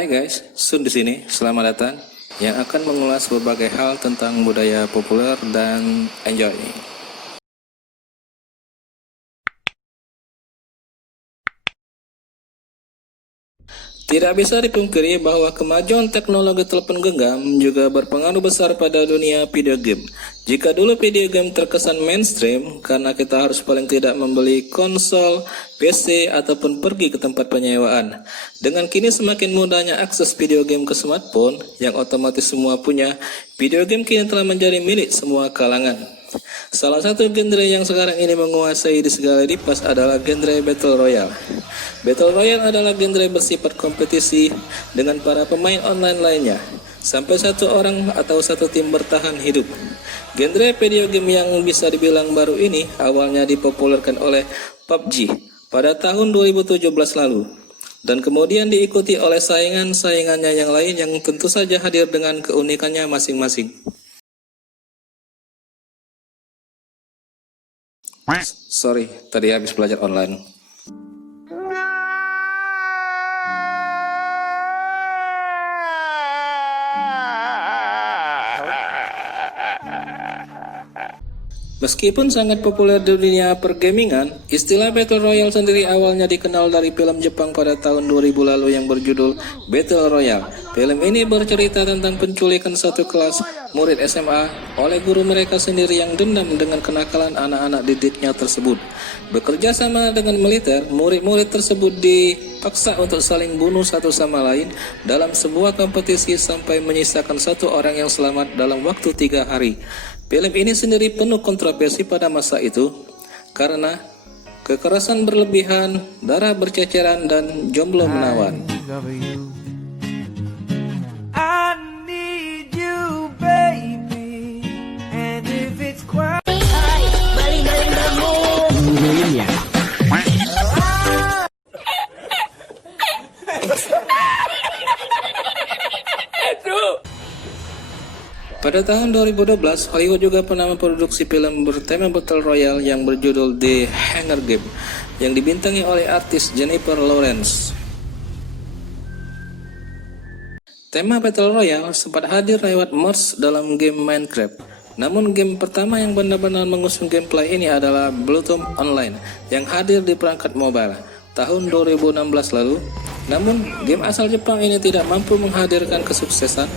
Hai guys, Sun di sini. Selamat datang yang akan mengulas berbagai hal tentang budaya populer dan enjoy. Tidak bisa dipungkiri bahwa kemajuan teknologi telepon genggam juga berpengaruh besar pada dunia video game. Jika dulu video game terkesan mainstream karena kita harus paling tidak membeli konsol, PC, ataupun pergi ke tempat penyewaan. Dengan kini semakin mudahnya akses video game ke smartphone yang otomatis semua punya, video game kini telah menjadi milik semua kalangan. Salah satu genre yang sekarang ini menguasai di segala dipas adalah genre Battle Royale. Battle Royale adalah genre bersifat kompetisi dengan para pemain online lainnya, sampai satu orang atau satu tim bertahan hidup. Genre video game yang bisa dibilang baru ini awalnya dipopulerkan oleh PUBG pada tahun 2017 lalu, dan kemudian diikuti oleh saingan-saingannya yang lain yang tentu saja hadir dengan keunikannya masing-masing. Sorry, tadi habis belajar online. Meskipun sangat populer di dunia pergamingan, istilah Battle Royale sendiri awalnya dikenal dari film Jepang pada tahun 2000 lalu yang berjudul Battle Royale. Film ini bercerita tentang penculikan satu kelas murid SMA oleh guru mereka sendiri yang dendam dengan kenakalan anak-anak didiknya tersebut. Bekerja sama dengan militer, murid-murid tersebut dipaksa untuk saling bunuh satu sama lain dalam sebuah kompetisi sampai menyisakan satu orang yang selamat dalam waktu 3 hari. Film ini sendiri penuh kontroversi pada masa itu karena kekerasan berlebihan, darah berceceran, dan jomblo menawan. Pada tahun 2012, Hollywood juga pernah memproduksi film bertema Battle Royale yang berjudul The Hunger Games yang dibintangi oleh artis Jennifer Lawrence. Tema Battle Royale sempat hadir lewat mods dalam game Minecraft. Namun game pertama yang benar-benar mengusung gameplay ini adalah Bloodborne Online yang hadir di perangkat mobile tahun 2016 lalu. Namun game asal Jepang ini tidak mampu menghadirkan kesuksesan.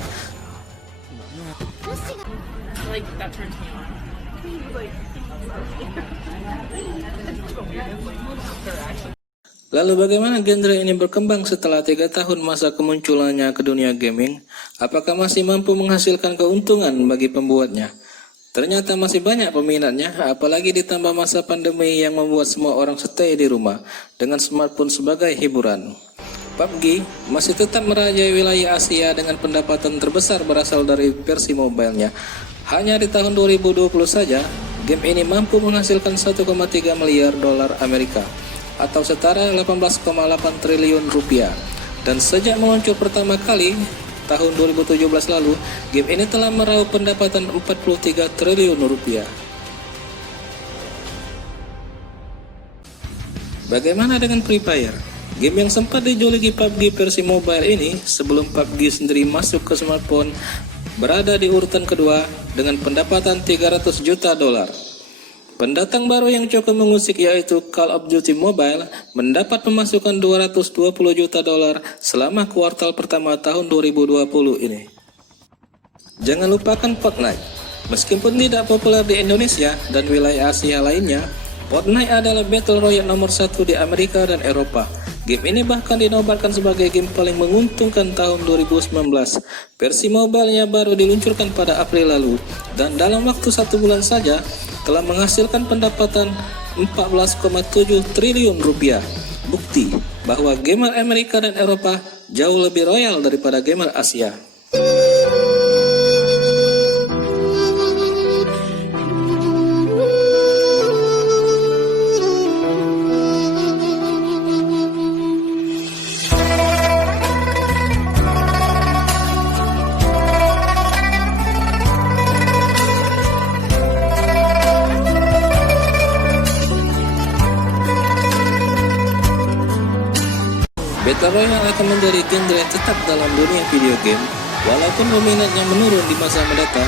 Like that turns me on. Lalu bagaimana genre ini berkembang setelah 3 tahun masa kemunculannya ke dunia gaming? Apakah masih mampu menghasilkan keuntungan bagi pembuatnya? Ternyata masih banyak peminatnya, apalagi ditambah masa pandemi yang membuat semua orang stay di rumah dengan smartphone sebagai hiburan. PUBG masih tetap merajai wilayah Asia dengan pendapatan terbesar berasal dari versi mobilenya. Hanya di tahun 2020 saja, game ini mampu menghasilkan 1,3 miliar dolar Amerika atau setara 18,8 triliun rupiah. Dan sejak meluncur pertama kali tahun 2017 lalu, game ini telah meraup pendapatan 43 triliun rupiah. Bagaimana dengan Free Fire? Game yang sempat dijuluki PUBG versi mobile ini sebelum PUBG sendiri masuk ke smartphone berada di urutan kedua dengan pendapatan 300 juta dolar. Pendatang baru yang cukup mengusik yaitu Call of Duty Mobile mendapat pemasukan 220 juta dolar selama kuartal pertama tahun 2020 ini. Jangan lupakan Fortnite. Meskipun tidak populer di Indonesia dan wilayah Asia lainnya, Fortnite adalah Battle Royale nomor 1 di Amerika dan Eropa. Game ini bahkan dinobatkan sebagai game paling menguntungkan tahun 2019. Versi mobilenya baru diluncurkan pada April lalu, dan dalam waktu 1 bulan saja telah menghasilkan pendapatan 14,7 triliun rupiah. Bukti bahwa gamer Amerika dan Eropa jauh lebih royal daripada gamer Asia. Battle Royale akan menjadi genre tetap dalam dunia video game. Walaupun peminatnya menurun di masa mendatang,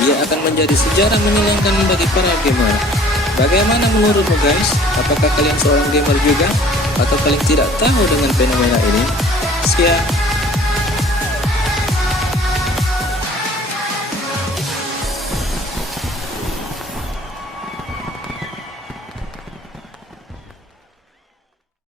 ia akan menjadi sejarah menyenangkan bagi para gamer. Bagaimana menurutmu guys? Apakah kalian seorang gamer juga? Atau kalian tidak tahu dengan fenomena ini? Sekian.